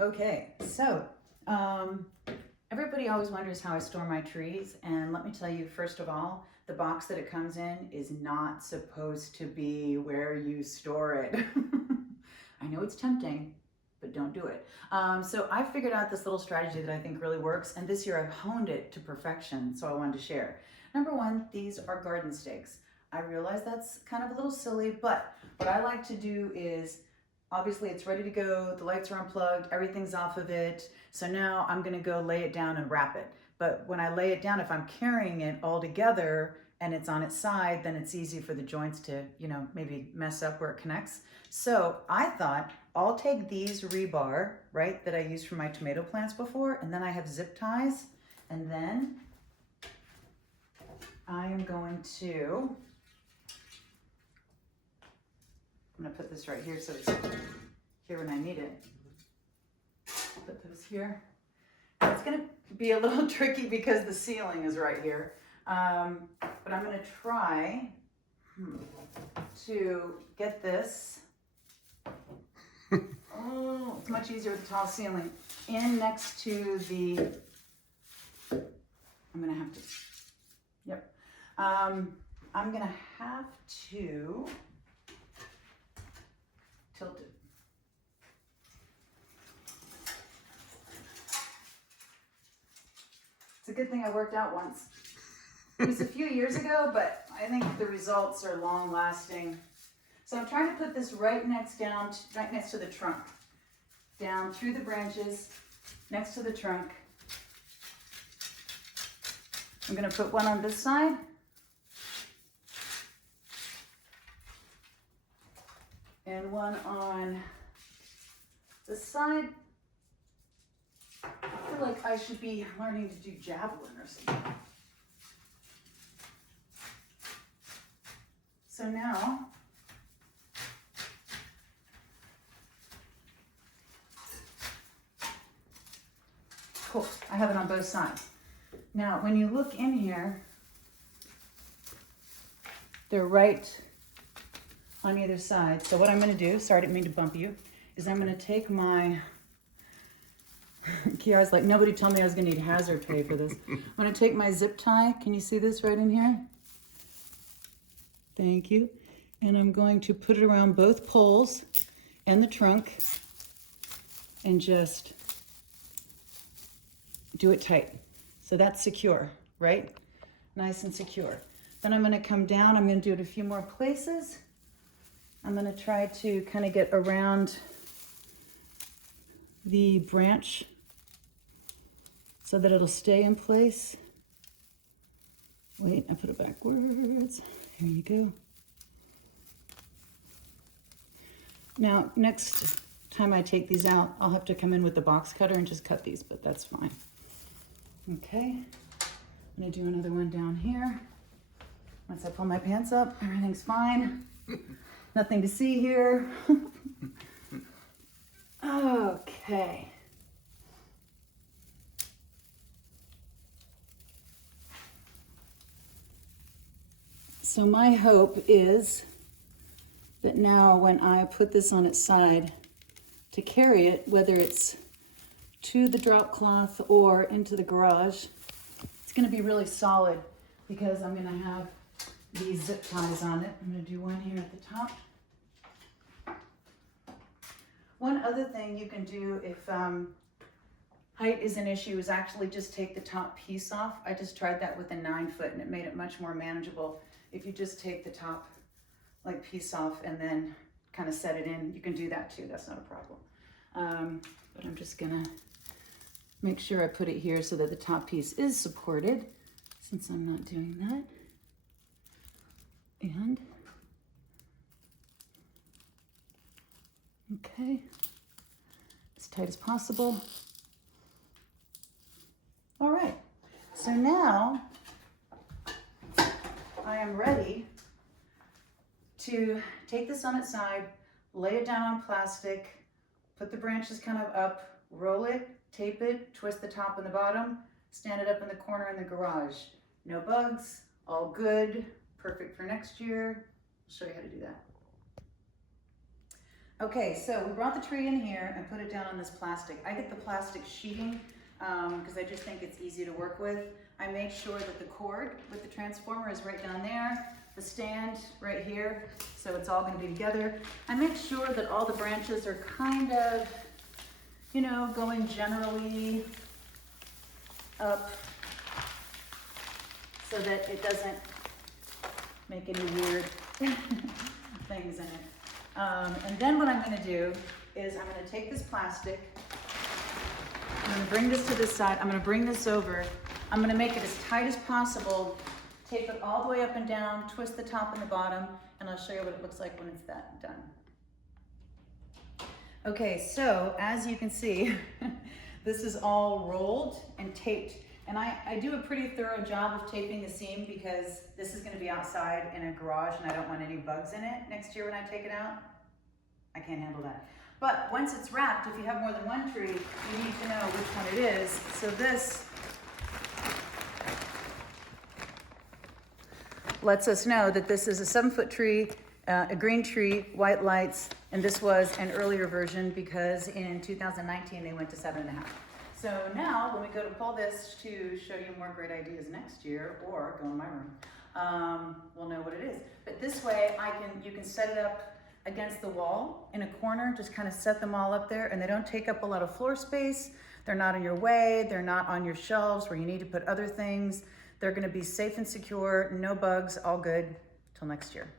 Okay, so everybody always wonders how I store my trees, and let me tell you, first of all, the box that it comes in is not supposed to be where you store it. I know it's tempting, but don't do it. So I figured out this little strategy that I think really works, and this year I've honed it to perfection, so I wanted to share. Number one, these are garden stakes. I realize that's kind of a little silly, but what I like to do is, obviously it's ready to go, the lights are unplugged, everything's off of it, so now I'm gonna go lay it down and wrap it. But when I lay it down, if I'm carrying it all together and it's on its side, then it's easy for the joints to, maybe mess up where it connects. So I thought I'll take these rebar, right, that I used for my tomato plants before, and then I have zip ties, and then I am going to, I'm gonna put this right here so it's here when I need it. Put those here. It's gonna be a little tricky because the ceiling is right here. But I'm gonna try to get this, oh, it's much easier with the tall ceiling, in next to the, I'm gonna have to, yep. I'm gonna have to tilt it. It's a good thing I worked out once. It was a few years ago, but I think the results are long lasting. So I'm trying to put this right next to the trunk, down through the branches, next to the trunk. I'm gonna put one on this side. And one on this side. I feel like I should be learning to do javelin or something. So now, cool, I have it on both sides. Now, when you look in here, they're right on either side. So what I'm gonna do, sorry I didn't mean to bump you, is I'm gonna take my, Kiara's like, nobody told me I was gonna need a hazard pay for this. I'm gonna take my zip tie, can you see this right in here? Thank you. And I'm going to put it around both poles and the trunk and just do it tight. So that's secure, right? Nice and secure. Then I'm gonna come down, I'm gonna do it a few more places. I'm gonna try to kind of get around the branch so that it'll stay in place. Wait, I put it backwards. Here you go. Now, next time I take these out, I'll have to come in with the box cutter and just cut these, but that's fine. Okay, I'm gonna do another one down here. Once I pull my pants up, everything's fine. Nothing to see here. Okay. So my hope is that now when I put this on its side to carry it, whether it's to the drop cloth or into the garage, it's gonna be really solid because I'm gonna have these zip ties on it. I'm gonna do one here at the top. One other thing you can do if height is an issue is actually just take the top piece off. I just tried that with a 9-foot and it made it much more manageable. If you just take the top piece off and then kind of set it in, you can do that too, that's not a problem. But I'm just gonna make sure I put it here so that the top piece is supported, since I'm not doing that. And, okay, as tight as possible. All right, so now I am ready to take this on its side, lay it down on plastic, put the branches kind of up, roll it, tape it, twist the top and the bottom, stand it up in the corner in the garage. No bugs, all good, perfect for next year. I'll show you how to do that. Okay, so we brought the tree in here and put it down on this plastic. I get the plastic sheeting because I just think it's easy to work with. I make sure that the cord with the transformer is right down there, the stand right here, so it's all going to be together. I make sure that all the branches are kind of, you know, going generally up so that it doesn't make any weird things in it. And then what I'm going to do is I'm going to take this plastic, I'm going to bring this to this side, I'm going to bring this over, I'm going to make it as tight as possible, tape it all the way up and down, twist the top and the bottom, and I'll show you what it looks like when it's that done. Okay, so as you can see, this is all rolled and taped. And I do a pretty thorough job of taping the seam because this is going to be outside in a garage and I don't want any bugs in it next year when I take it out. I can't handle that. But once it's wrapped, if you have more than one tree, you need to know which one it is. So this lets us know that this is a 7-foot tree, a green tree, white lights, and this was an earlier version because in 2019 they went to 7.5. So now when we go to pull this to show you more great ideas next year or go in my room, we'll know what it is. But this way you can set it up against the wall in a corner, just kind of set them all up there and they don't take up a lot of floor space. They're not in your way. They're not on your shelves where you need to put other things. They're going to be safe and secure, no bugs, all good. Till next year.